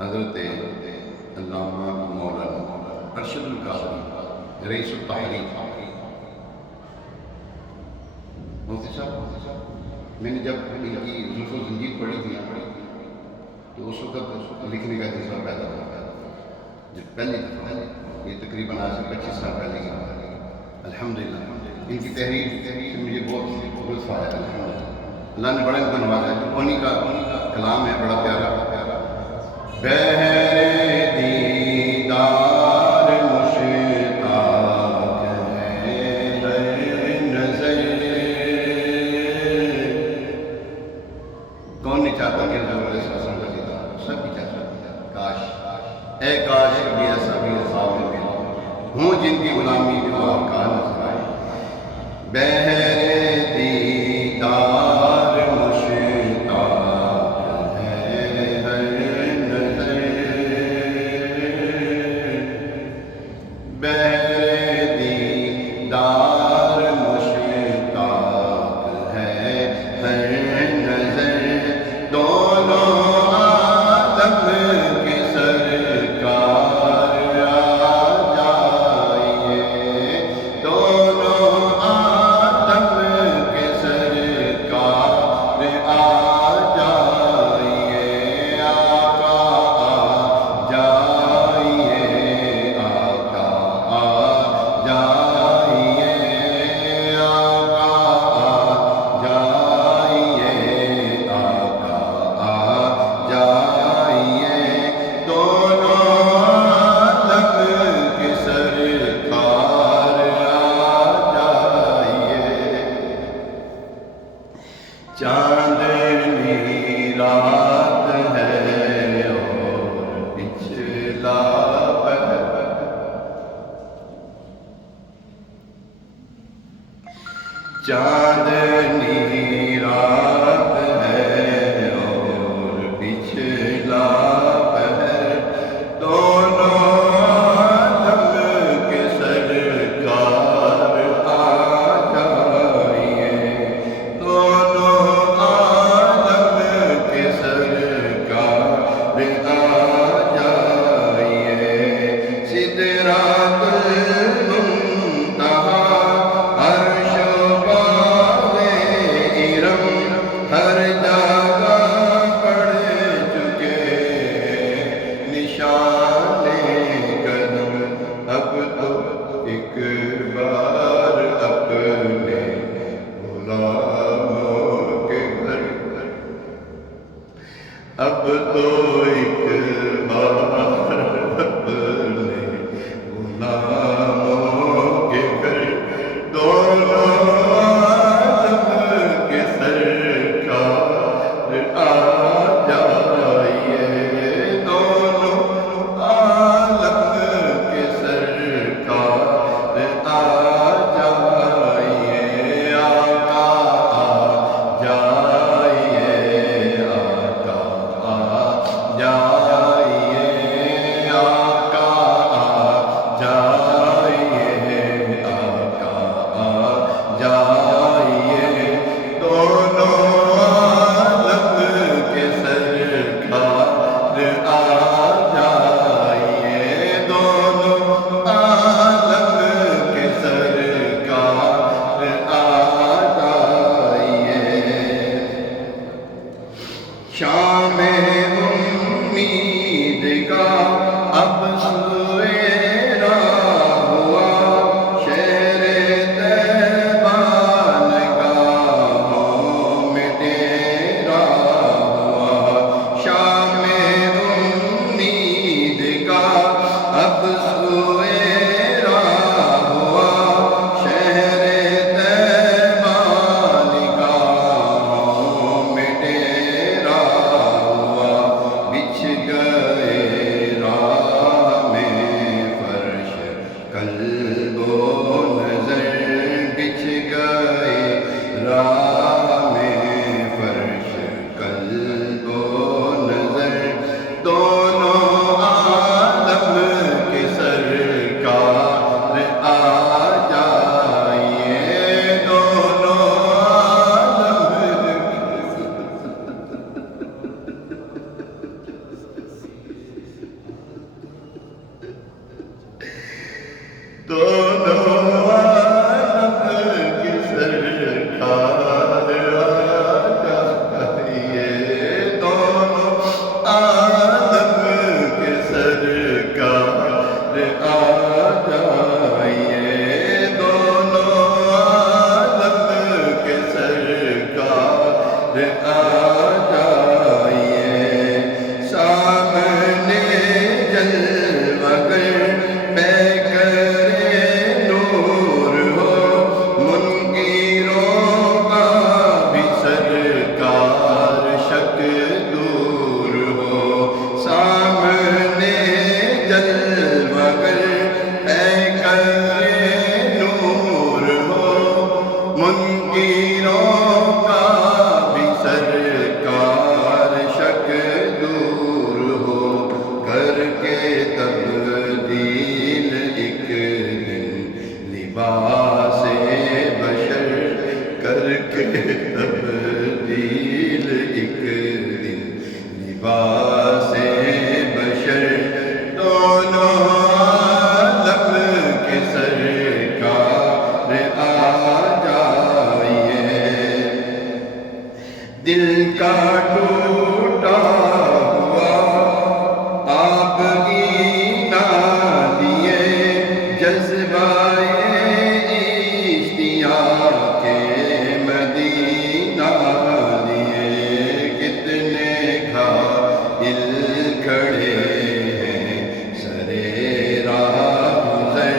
حضرت علامہ مولانا ارشد القادری رئیس التحریک مفتی صاحب، میں نے جب ان کی زلف و زنجیر پڑھی تھی تو اس وقت لکھنے کا جذبہ پیدا ہوا، جب پہلی دفعہ، یہ تقریباً آج سے 25 سال پہلے کی بات ہے۔ الحمدللہ ان کی تحریر سے مجھے بہت لطف آیا۔ الحمدللہ اللہ نے بڑا ان کو نوازا ہے۔ انہی کا کلام ہے بڑا پیارا۔ بہر دیدار مشتاق ہے ہر نظر، کون نہیں چاہتا کہ حضور علیہ السلام کا دیدار؟ سب بھی چاہتا ہے۔ کاش، اے کاش کبھی ایسا بھی خواب میں ملا ہوں جن کی غلامی کو آپ کا نظر آئے۔ بہر دیدار مشتاق ہے ہر نظر، بہر دیدار مشتاق ہے ہر نظر، دونوں عالم کے سرکار آ جائیے، دونوں عالم کے سرکار آ جائیے، آقا آ جائیے، آقا آ جائیے، آقا آ جائیے، آقا آ جائیے، دونوں عالم کے سرکار آ جائیے۔ چاندنی رات ہے اور پچھلا پہر، چاندنی رات ہے اور پچھلا پہر، دونوں عالم کے سرکار آ جائیے، دونوں عالم کے سرکار آ جائیے، سامنے جلوہ گر پہ کرے نور ہو، منکروں کا بھی سرکار شک دور ہو، سامنے جلوہ گر پہ کرے نور ہو، منکروں کا بھی سرکار شک دور ہو، کر کے تبدیل ایک دن لباس بشر، کر کے تبدیل ایک دن لباس بشر، دونوں عالم کے سرکار آ جائیے، دل کا ٹوٹا ہوا آپ اینا دیے، جذبہ اشتیاق مدینہ لیے، کتنے گھائل کھڑے ہیں سرے راہ گزر،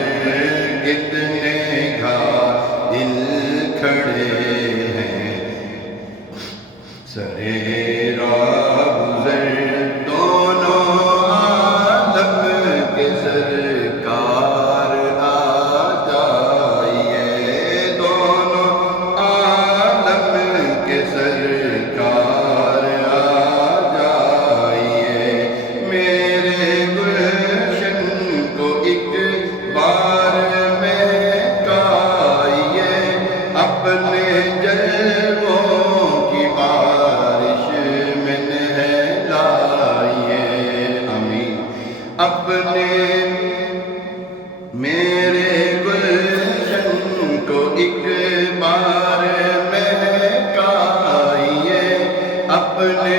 کتنے گھائل کھڑے ہیں سرے راہ گزر، دونوں عالم کے سرکار آ جائیے، دونوں عالم کے سرکار آ جائیے، میرے گلشن کو ایک بار مہکائیے، اپنے جلووں کی بارش میں نہلائیے، آمین، اپنے میرے گلشن کو ایک بار مہکائیے، اپنے